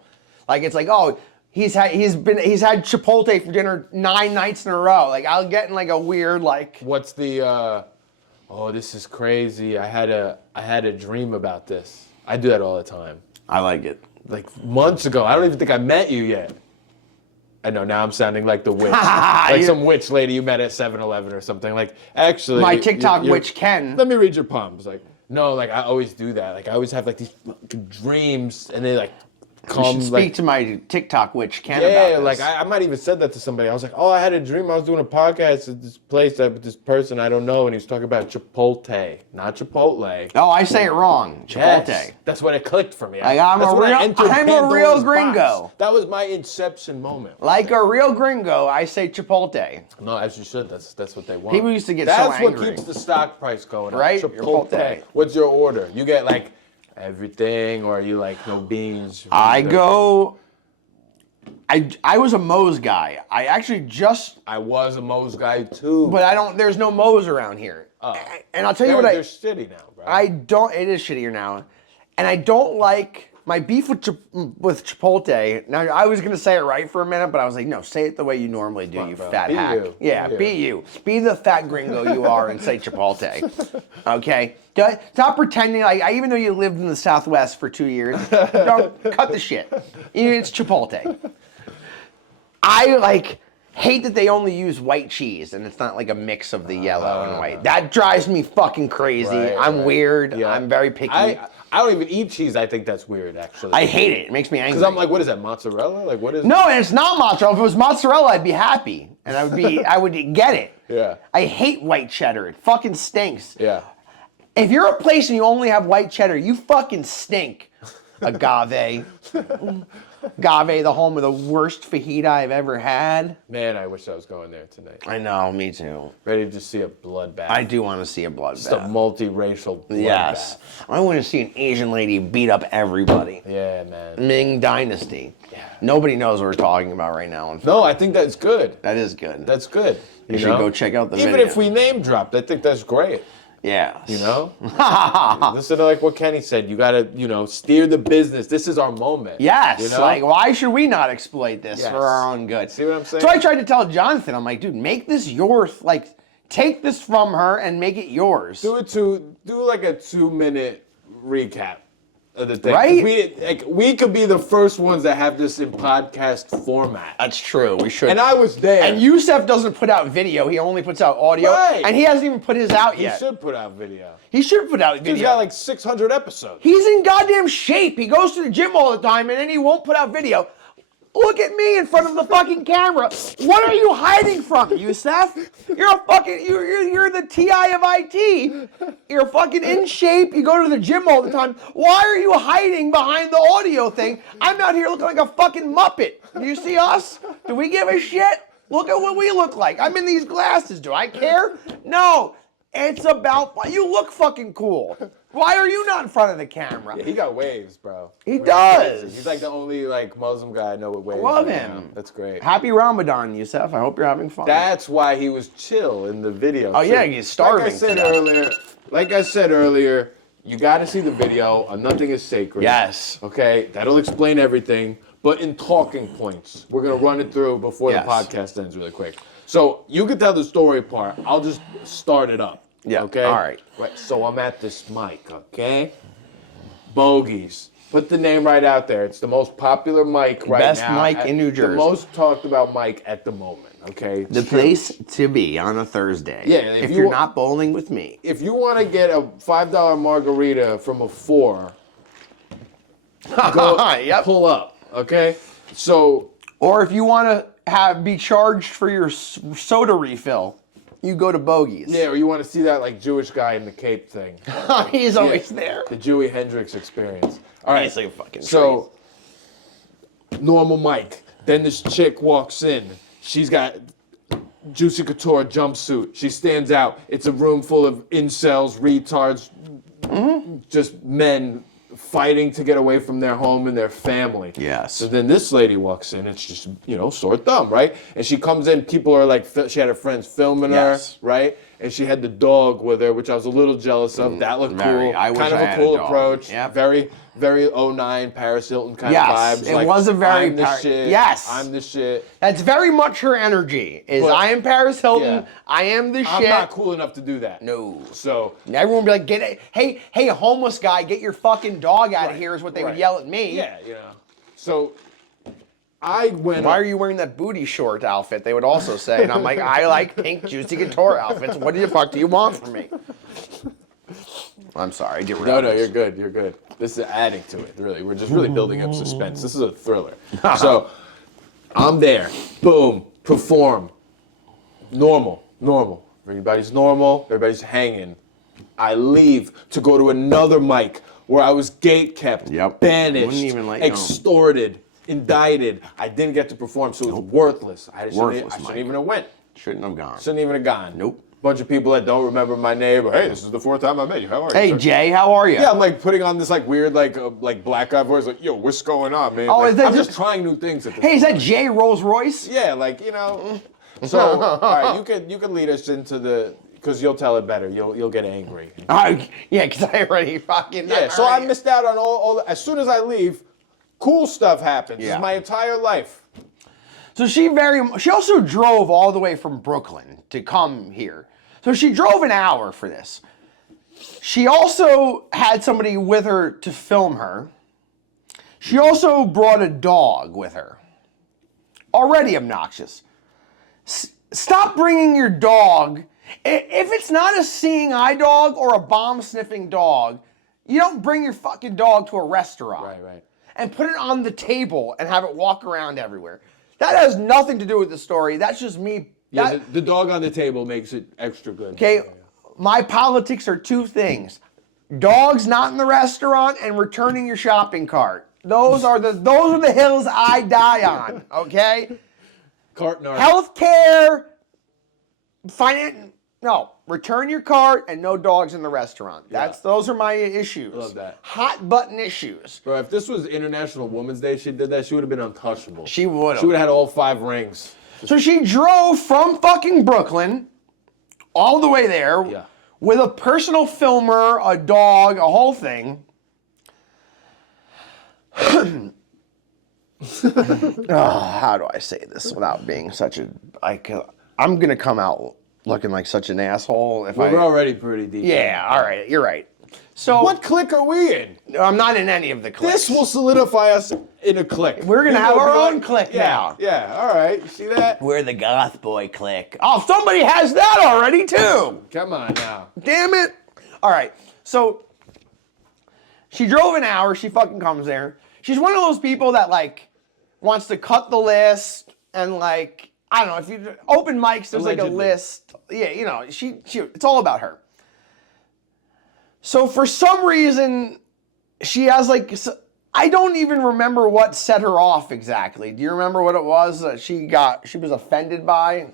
Like it's like, oh, he's had Chipotle for dinner 9 nights in a row. Like I'll get in like a weird like. What's the? Oh, this is crazy. I had a dream about this. I do that all the time. I like it. Like months ago. I don't even think I met you yet. I know, now I'm sounding like the witch. Like some witch lady you met at 7-Eleven or something. Like, actually... My TikTok witch Ken. Let me read your palms. Like, No, like I always do that. Like I always have like these fucking dreams, and they like You come. should speak Like, to my TikTok witch Ken yeah, about like this. I might even said that to somebody. I was like, oh, I had a dream. I was doing a podcast at this place with this person I don't know, and he was talking about Chipotle, not Chipotle. Oh, I say it wrong. Chipotle. Yes, that's when it clicked for me. I'm That's a when I real- entered I'm a real Pandora's gringo. box. That was my inception moment. Like a real gringo, I say Chipotle. No, as you should. That's what they want. People used to get That's so what angry. keeps the stock price going up. Right? Chipotle. What's your order? You get like everything, or you like no beans? I was a Moe's guy. I actually just, I was a Moe's guy too. but there's no Moe's around here. And I'll tell you what they're shitty now, bro. it is shittier now. And I don't like, my beef with Chipotle, now I was going to say it right for a minute, but I was like, no, say it the way you normally do, you bro. fat Be hack. you. Yeah, Be be you. Be the fat gringo you are and say Chipotle. Okay? Stop pretending like, even though you lived in the Southwest for 2 years, don't cut the shit. It's Chipotle. I hate that they only use white cheese and it's not like a mix of the yellow and white. That drives me fucking crazy. Right, I'm weird. Yeah. I'm very picky. I don't even eat cheese. I think that's weird, actually. I hate it. It makes me angry. Because I'm like, what is that, mozzarella? Like, what is no, and it's not mozzarella. If it was mozzarella, I'd be happy. And I would get it. Yeah. I hate white cheddar. It fucking stinks. Yeah. If you're a place and you only have white cheddar, you fucking stink. Agave. Agave, the home of the worst fajita I've ever had. Man, I wish I was going there tonight. I know, me too. Ready to see a bloodbath. I do want to see a Just a bloodbath. multiracial bloodbath. Yes. I want to see an Asian lady beat up everybody. Yeah, man. Ming Dynasty. Yeah. Nobody knows what we're talking about right now. No, I think that's good. That is good. That's good. You should know? go check out the Even video. if we name dropped, I think that's great. Yeah. You know? Listen to like what Kenny said. You gotta, steer the business. This is our moment. Yes. You know? Like, why should we not exploit this Yes. for our own good? See what I'm saying? So I tried to tell Jonathan, I'm like, dude, make this yours. Like, take this from her and make it yours. do like a 2-minute recap of the thing. Right? We could be the first ones that have this in podcast format. That's true. We should. And I was there. And Yusef doesn't put out video. He only puts out audio. Right. And he hasn't even put his out He yet. should put out video. He should put out video. He's got like 600 episodes. He's in goddamn shape. He goes to the gym all the time and then he won't put out video. Look at me in front of the fucking camera. What are you hiding from, Yusef? You're you're the TI of IT. You're fucking in shape. You go to the gym all the time. Why are you hiding behind the audio thing? I'm out here looking like a fucking Muppet. Do you see us? Do we give a shit? Look at what we look like. I'm in these glasses. Do I care? No. It's about, you look fucking cool. Why are you not in front of the camera? Yeah, he got waves, bro. He does. He's like the only Muslim guy I know with waves. Love right him. now. That's great. Happy Ramadan, Yusef. I hope you're having fun. That's why he was chill in the video. Oh, yeah, too. he's starving Like I said earlier, you got to see the video. Nothing is sacred. Yes. Okay, that'll explain everything. But in talking points, we're gonna run it through before Yes. the podcast ends really quick. So you can tell the story part. I'll just start it up. Yeah, Okay. all right. So I'm at this mic. Okay. Bogies. Put the name right out there. It's the most popular mic right Best now. mic in New Jersey. The most talked about mic at the moment. Okay. The place to be on a Thursday. Yeah, If if you're you- not bowling with me. If you want to get a $5 margarita from a 4, go Yep. pull up. Okay. So Or if you want to be charged for your soda refill, you go to Bogies. yeah, or you want to see that like Jewish guy in the cape thing. He's always there. The Dewey Hendrix experience. All right. He's like fucking So, normal mic. Then this chick walks in. She's got Juicy Couture jumpsuit. She stands out. It's a room full of incels, retards, just men fighting to get away from their home and their family. Yes. So then this lady walks in. It's just, sore thumb, right? And she comes in. People are like, she had her friends filming Yes. her, right? And she had the dog with her, which I was a little jealous of. That looked very. cool. I wish kind of I a had a cool dog. approach. Yep. Very, very '09 Paris Hilton kind Yes, of vibes. it like, was a very I'm the shit. Yes. I'm the shit. That's very much her energy. Is But- I am Paris Hilton. Yeah. I am the I'm shit. not cool enough to do that. No. So Everyone would be like, get it. Hey, homeless guy, get your fucking dog out of here is what they would right. yell at me. yeah, So I went. Why are you wearing that booty short outfit? They would also say. And I'm like, I like pink Juicy Couture outfits. What the fuck do you want from me? I'm sorry. Get rid No, of no, this. you're good. You're good. This is adding to it, really. We're just really building up suspense. This is a thriller. So, I'm there. Boom. Perform. Normal. Everybody's normal. Everybody's hanging. I leave to go to another mic where I was gate kept, banished, Wouldn't even let you extorted, indicted. I didn't get to perform, so it was worthless. I shouldn't even have went. Shouldn't have gone. Shouldn't even have gone. Nope. Bunch of people that don't remember my name. Hey, this is the 4th time I met you. How are you? Hey, sir? Jay, how are you? Yeah, I'm like putting on this like weird like black guy voice. Like, yo, what's going on, man? Oh, Like, is that I'm just- just trying new things. At this Hey, is point. that Jay Rolls Royce? Yeah, like So, all right, you can lead us into the because you'll tell it better. You'll get angry. Yeah, because I already fucking. Yeah. So I missed out on all. As soon as I leave, cool stuff happens. This Yeah. is my entire life. So she also drove all the way from Brooklyn to come here. So she drove an hour for this. She also had somebody with her to film her. She also brought a dog with her. Already obnoxious. Stop bringing your dog. If it's not a seeing eye dog or a bomb sniffing dog, you don't bring your fucking dog to a restaurant. Right. And put it on the table and have it walk around everywhere. That has nothing to do with the story. That's just me. Yeah, the dog on the table makes it extra good. Okay, my politics are two things: dogs not in the restaurant and returning your shopping cart. Those are the hills I die on. Okay, Cart narc. healthcare, return your cart and no dogs in the restaurant. Those are my issues. Love that. Hot button issues. Bro, if this was International Women's Day, she did that. She would have been untouchable. She would have. She would have had all 5 rings. So she drove from fucking Brooklyn all the way there with a personal filmer, a dog, a whole thing. How do I say this without being such a I'm gonna come out looking like such an asshole if We're already pretty deep. Yeah, all right, you're right. So What clique are we in? I'm not in any of the cliques. This will solidify us in a clique. We're gonna have our own clique now. Yeah, all right. You see that? We're the goth boy clique. Oh, somebody has that already too. Come on now. Damn it. All right. So she drove an hour. She fucking comes there. She's one of those people that like wants to cut the list and like, I don't know, if you open mics, there's like a list. Yeah, she it's all about her. So for some reason, she has like, I don't even remember what set her off exactly. Do you remember what it was that she was offended by?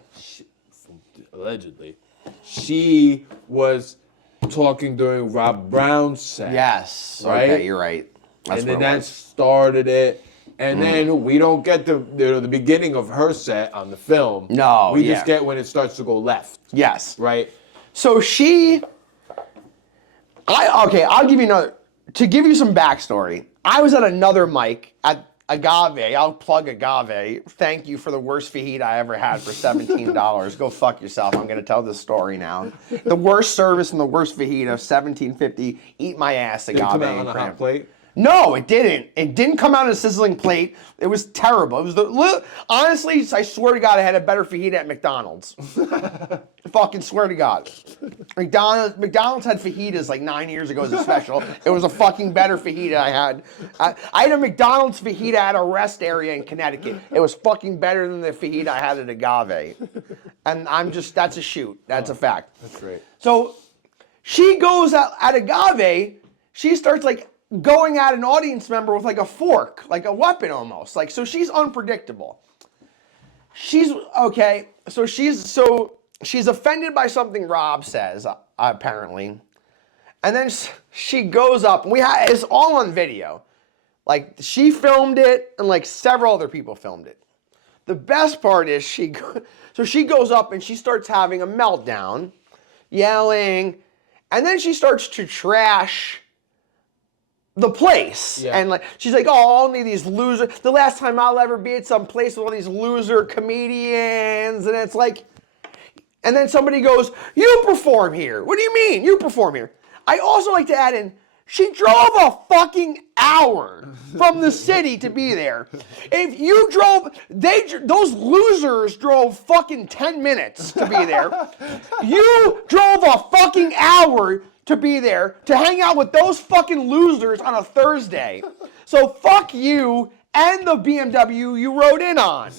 Allegedly. She was talking during Rob Brown's set. Yes. Right? Okay, you're right. That's And then what it that was. started it. And then we don't get the beginning of her set on the film. No, We just get when it starts to go left. Yes. Right? So I'll give you to give you some backstory. I was at another mic at Agave. I'll plug Agave. Thank you for the worst fajita I ever had for $17. Go fuck yourself. I'm going to tell this story now. The worst service and the worst fajita, $17.50. Eat my ass, Agave. Did it come out on a hot plate? No, it didn't. It didn't come out on a sizzling plate. It was terrible. It was honestly, I swear to God, I had a better fajita at McDonald's. Fucking swear to God. McDonald's had fajitas like 9 years ago as a special. It was a fucking better fajita I had. I had a McDonald's fajita at a rest area in Connecticut. It was fucking better than the fajita I had at Agave. And that's a shoot. That's a fact. That's great. So she goes out at Agave, she starts like going at an audience member with like a fork, like a weapon almost. Like, so she's unpredictable. She's offended by something Rob says, apparently. And then she goes up, and it's all on video. Like, she filmed it, and like several other people filmed it. The best part is she goes up and she starts having a meltdown, yelling, and then she starts to trash the place. Yeah. And like she's like, oh, only these losers. The last time I'll ever be at some place with all these loser comedians. And it's like, and then somebody goes, you perform here. What do you mean? You perform here. I also like to add in, she drove a fucking hour from the city to be there. If you drove, those losers drove fucking 10 minutes to be there. You drove a fucking hour to be there to hang out with those fucking losers on a Thursday. So fuck you and the BMW you rode in on.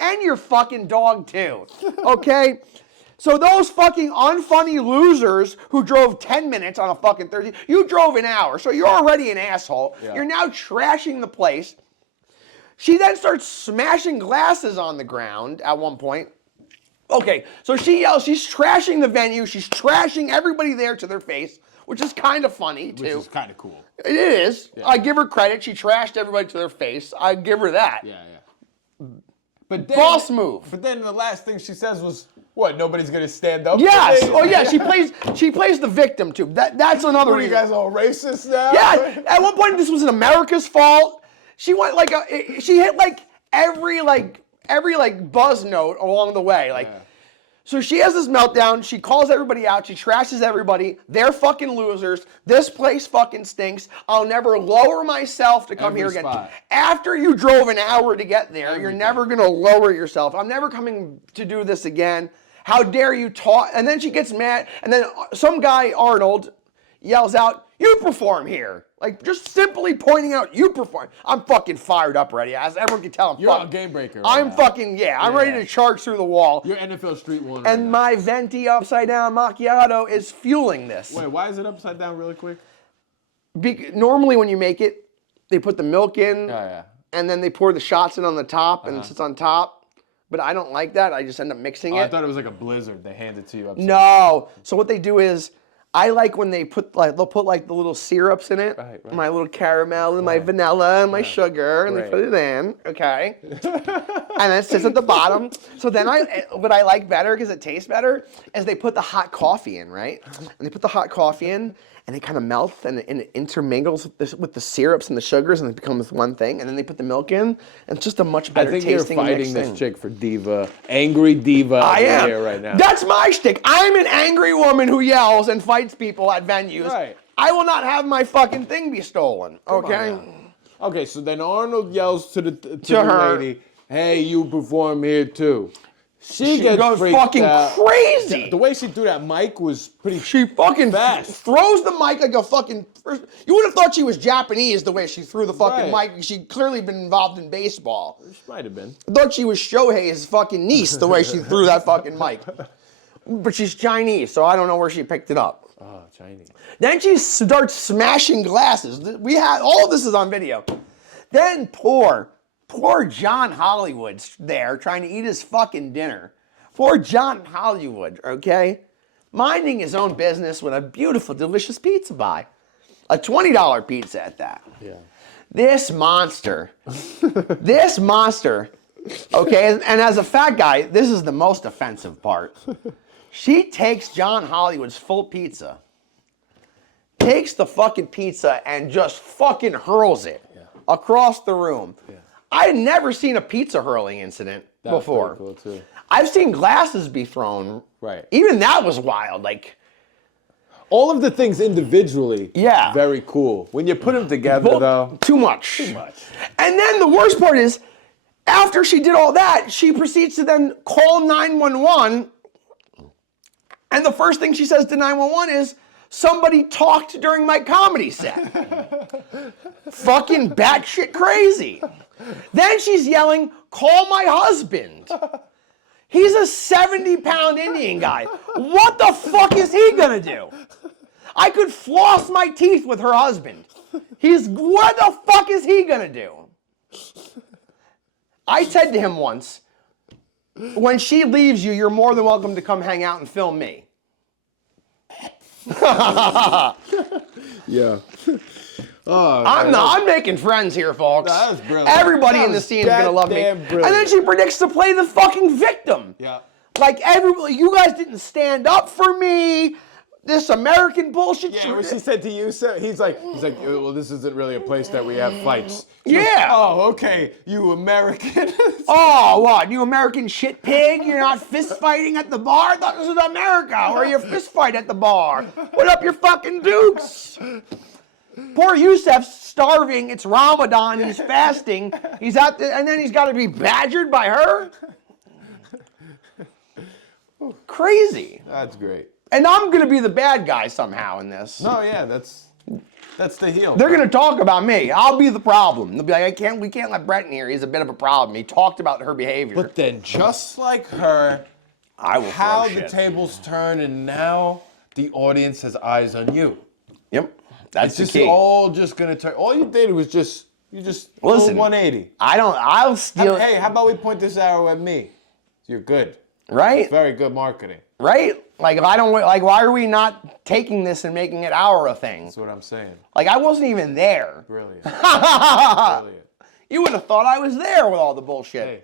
And your fucking dog too. Okay? So those fucking unfunny losers who drove 10 minutes on a fucking Thursday, you drove an hour, so you're already an asshole. Yeah. You're now trashing the place. She then starts smashing glasses on the ground at one point. Okay, so she yells, she's trashing the venue, she's trashing everybody there to their face, which is kind of funny, too. Which is kind of cool. It is. Yeah. I give her credit, she trashed everybody to their face. I give her that. Yeah. But then, boss move. But then the last thing she says was, what, nobody's going to stand up? Yes. Oh, yeah, she plays the victim, too. That's another reason. Are you guys all racist now? Yeah, at one point this was in America's fault. She went she hit every buzz note along the way. So she has this meltdown. She calls everybody out. She trashes everybody. They're fucking losers. This place fucking stinks. I'll never lower myself to come here again. Spot. After you drove an hour to get there, you're never going to lower yourself. I'm never coming to do this again. How dare you talk? And then she gets mad. And then some guy, Arnold, yells out, you perform here. Just simply pointing out, you perform. I'm fucking fired up already. As everyone can tell, you're on Game Breaker. I'm fucking, I'm ready to charge through the wall. You're NFL Street One. And my venti upside down macchiato is fueling this. Wait, why is it upside down really quick? Normally when you make it, they put the milk in, yeah. And then they pour the shots in on the top, and it sits on top. But I don't like that. I just end up mixing it. I thought it was like a blizzard. They hand it to you upside down. So what they do is, I like when they put they'll put the little syrups in it, right. My little caramel and my vanilla and my sugar, and they put it in, okay, and then it sits at the bottom. So then what I like better because it tastes better is they put the hot coffee in, right? And they put the hot coffee in, and it kind of melts and it intermingles with the syrups and the sugars, and it becomes one thing. And then they put the milk in, and it's just a much better tasting mix. I think you're fighting this chick for diva, angry diva. I am here right now. That's my shtick. I'm an angry woman who yells and fights people at venues. Right. I will not have my fucking thing be stolen. Okay. Okay. So then Arnold yells to the lady, "Hey, you perform here too." She gets goes fucking crazy. The way she threw that mic was pretty. She fucking fast. Throws the mic like a fucking. You would have thought she was Japanese the way she threw the fucking mic. She'd clearly been involved in baseball. She might have been. I thought she was Shohei's fucking niece the way she threw that fucking mic. But she's Chinese, so I don't know where she picked it up. Oh, Chinese. Then she starts smashing glasses. All of this is on video. Then poor John Hollywood's there trying to eat his fucking dinner. Poor John Hollywood, okay? Minding his own business with a beautiful, delicious pizza buy. A $20 pizza at that. Yeah. This monster, okay, and as a fat guy, this is the most offensive part. She takes John Hollywood's full pizza, takes the fucking pizza and just fucking hurls it across the room. Yeah. I had never seen a pizza hurling incident before. That's pretty cool too. I've seen glasses be thrown. Right. Even that was wild. All of the things individually, very cool. When you put them together, though, too much. And then the worst part is, after she did all that, she proceeds to then call 911. And the first thing she says to 911 is, somebody talked during my comedy set. Fucking batshit crazy. Then she's yelling, call my husband. He's a 70-pound Indian guy. What the fuck is he gonna do? I could floss my teeth with her husband. What the fuck is he gonna do? I said to him once, when she leaves you, you're more than welcome to come hang out and film me. Yeah. I'm making friends here, folks. No, that was brilliant. Everybody in the scene is gonna love me. Brilliant. And then she predicts to play the fucking victim. Yeah. You guys didn't stand up for me. This American bullshit. Yeah, what she said to you, so he's like, well, this isn't really a place that we have fights. Yeah. Oh, okay, you American. Oh, what? You American shit pig? You're not fist fighting at the bar? I thought this was America, where you fist fight at the bar. Put up your fucking dukes. Poor Yusef's starving. It's Ramadan. He's fasting. He's out there, and then he's got to be badgered by her. Crazy. That's great. And I'm gonna be the bad guy somehow in this. No, yeah, that's the heel. They're gonna talk about me. I'll be the problem. They'll be like, we can't let Brett in here. He's a bit of a problem. He talked about her behavior. But then, just like her, I will how throw the shit. tables turn, and now the audience has eyes on you. Yep. That's It's the just key. all just gonna turn. All you did was just Listen, 180. I'll steal. Hey, how about we point this arrow at me? You're good. Right? Very good marketing. Right? Like, if I don't, like, why are we not taking this and making it our thing? That's what I'm saying. Like, I wasn't even there. Brilliant. Brilliant. You would have thought I was there with all the bullshit. Hey.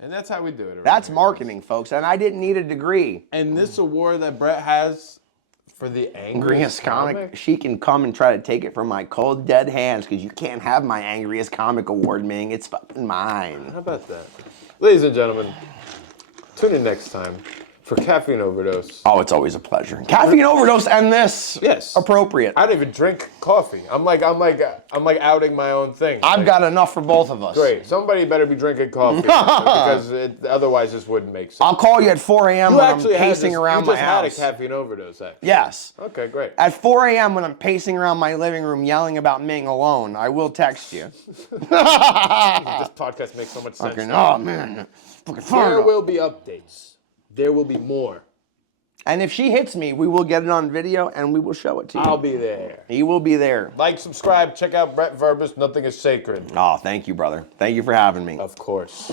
And that's how we do it. around That's here. marketing, folks, and I didn't need a degree. And this award that Brett has for the Angriest comic, she can come and try to take it from my cold, dead hands, because you can't have my Angriest Comic Award, Ming. It's fucking mine. How about that? Ladies and gentlemen, tune in next time for Caffeine Overdose. Oh, it's always a pleasure. Caffeine Overdose and this. Yes. Appropriate. I don't even drink coffee. I'm like outing my own thing. I've got enough for both of us. Great. Somebody better be drinking coffee because otherwise this wouldn't make sense. I'll call you at 4 a.m. You when I'm actually had pacing this, around you my just house. had a caffeine overdose, actually. Yes. Okay, great. At 4 a.m. when I'm pacing around my living room yelling about Ming alone, I will text you. This podcast makes so much sense. Fucking, oh, man. Fucking fire There up. will be updates. There will be more. And if she hits me, we will get it on video and we will show it to you. I'll be there. He will be there. Like, subscribe, check out Brett Verbist. Nothing is sacred. Oh, thank you, brother. Thank you for having me. Of course.